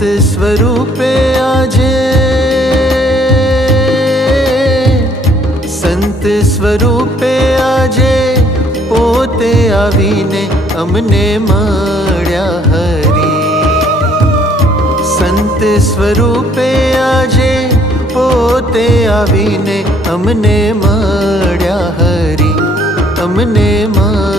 સ્વરૂપે આજે, સંત સ્વરૂપે આજે પોતે આવીને અમને મળ્યા હરી. સંત સ્વરૂપે આજે પોતે આવીને અમને મળ્યા હરી, અમને મળ્યા.